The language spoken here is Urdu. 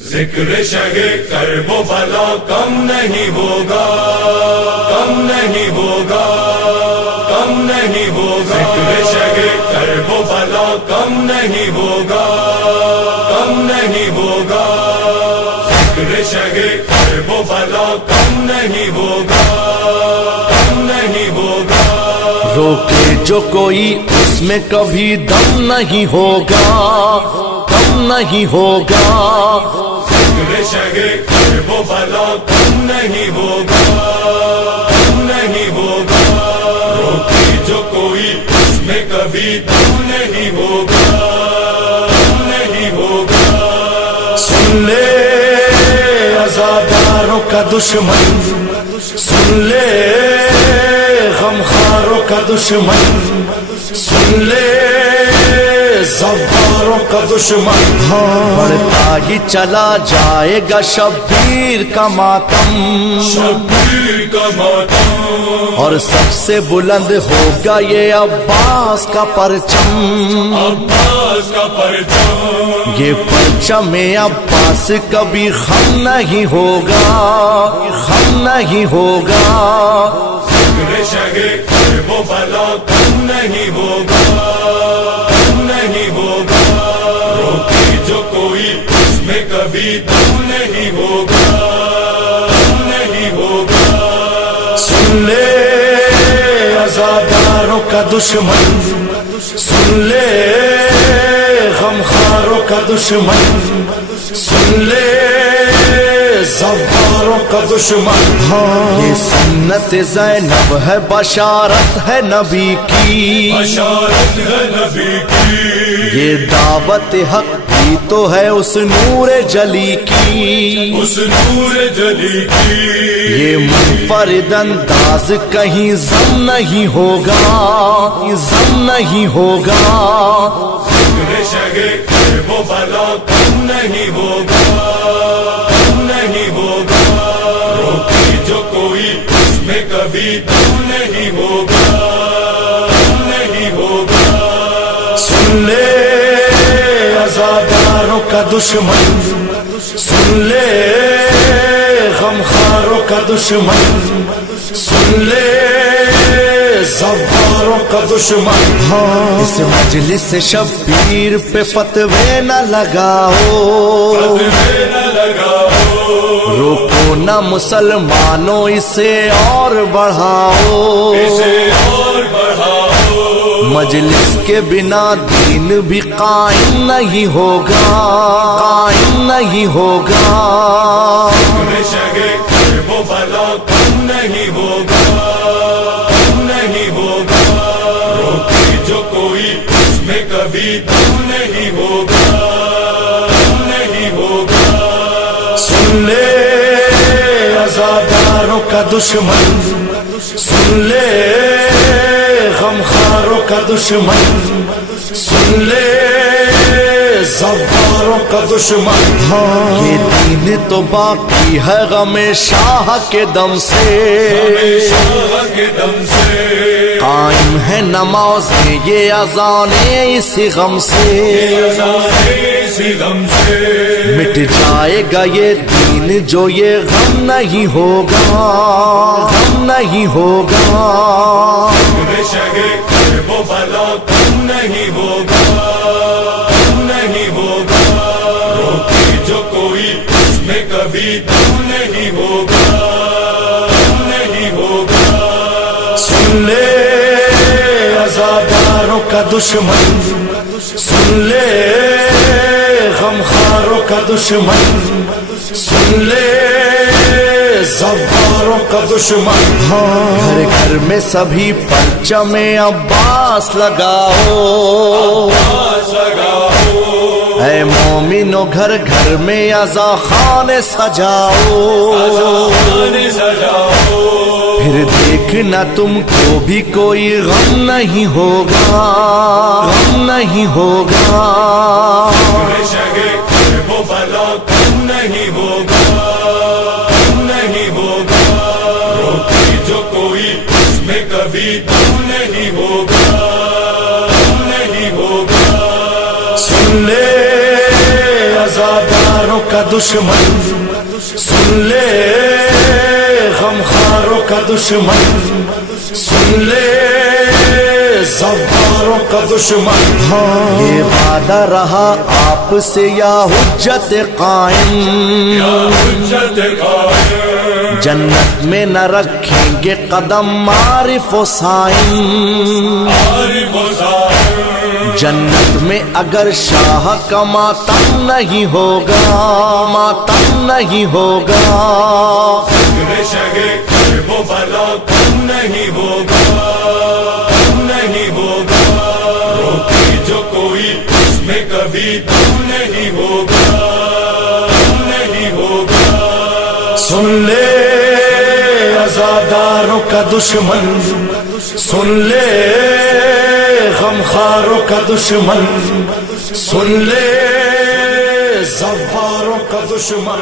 ذکر شہ کرب و بلا کم نہیں ہوگا، کم نہیں ہوگا، کم نہیں ہوگا، ذکر شہ کرب و بلا کم نہیں ہوگا، کم نہیں ہوگا، ذکر شہ کرب و بلا کم نہیں ہوگا، کم نہیں ہوگا، روکے جو کوئی اس میں کبھی دم نہیں ہوگا، دم نہیں ہوگا، ذکر شہ کرب و بلا کم نہیں ہوگا، کم نہیں ہوگا، روکے جو کوئی اس میں کبھی دم نہیں ہوگا، دم نہیں ہوگا، سن لے عزاداروں کا دشمن، سن لے غمخاروں کا دشمن، سن لے زواروں کا دشمن، بڑھتا ہی چلا جائے گا شبیر کا ماتم، شبیر کا ماتم، اور سب سے بلند ہوگا یہ عباس کا پرچم، عباس کا پرچم، یہ پرچم عباس کبھی خم نہیں ہوگا، خم نہیں ہوگا، ذکر شہ کرب و بلا کم نہیں ہوگا، کم نہیں ہوگا، روکے جو کوئی اس میں کبھی دم نہیں ہوگا، دم نہیں ہوگا، سن لے عزاداروں کا دشمن، سن لے غمخاروں کا دشمن، سن لے زواروں کا دشمن، یہ سنت زینب ہے، بشارت ہے نبی کی، بشارت ہے نبی کی، یہ دعوت حق بھی تو ہے اس نور جلی کی، اس نور جلی کی، یہ منفرد انداز کہیں ضم نہیں ہوگا، ضم نہیں ہوگا، ذکر شہ کرب و بلا کم نہیں ہوگا، کم نہیں ہوگا، روکے جو کوئی اس میں کبھی دم نہیں ہوگا، دم نہیں ہوگا، سن لے عزاداروں کا دشمن، سن لے غمخاروں کا دشمن، سن لے زواروں کا دشمن، اس مجلس شبیر پہ فتوے نہ لگاؤ، فتوے نہ لگاؤ، روکو نہ مسلمانوں اسے اور بڑھاؤ، اسے اور بڑھاؤ، مجلس کے بنا دین بھی قائم نہیں ہوگا، قائم نہیں ہوگا، ذکر شہ کرب و بلا کم نہیں ہوگا، کم نہیں ہوگا، روکے جو کوئی اس میں کبھی دم نہیں ہوگا، دم نہیں ہوگا، سن لے عزاداروں کا دشمن، سن لے غمخاروں کا دشمن، سن لے زواروں کا دشمن، یہ دین تو باقی ہے غم شاہ کے دم سے، شاہ کے دم سے، قائم ہے نمازیں یہ اذانیں اسی غم سے، اسی غم سے، مٹ جائے گا یہ دین جو یہ غم نہیں ہوگا، غم نہیں ہوگا، ذکر شہ کرب و بلا کم نہیں ہوگا، کم نہیں ہوگا، روکے جو کوئی اس میں کبھی دم نہیں ہوگا، دم نہیں ہوگا، سن لے عزاداروں کا دشمن، سن لے غمخاروں کا دشمن، سن لے زواروں کا دشمن، گھر گھر میں سبھی پرچم عباس لگاؤ، آواز لگاؤ، اے مومنو گھر گھر میں عزا خان سجاؤ، خانے سجاؤ، پھر دیکھنا تم کو بھی کوئی غم نہیں ہوگا، غم نہیں ہوگا، ذکر شہ کرب و بلا کم نہیں ہوگا، کم نہیں ہوگا، روکے جو کوئی اس میں کبھی دم نہیں ہوگا، دم نہیں ہوگا، سن لے عزادار عزاداروں کا دشمن سن لے، غمخواروں کا دشمن سن لے، زواروں کا دشمن. یہ وعدہ رہا آپ سے یا حجت قائم، حجت قائم جنت میں نہ رکھیں گے قدم عارف و صائم. عارف و صائم جنت میں اگر شاہ کا ماتم نہیں ہوگا، ماتم نہیں ہوگا، فکر شگے کرب و بلا کم نہیں ہوگا، کم نہیں ہوگا. روکی جو کوئی اس میں کبھی دم نہیں ہوگا، دم نہیں ہوگا. سن لے عزاداروں کا دشمن سن لے، غمخواروں کا دشمن سن لے، زواروں کا دشمن.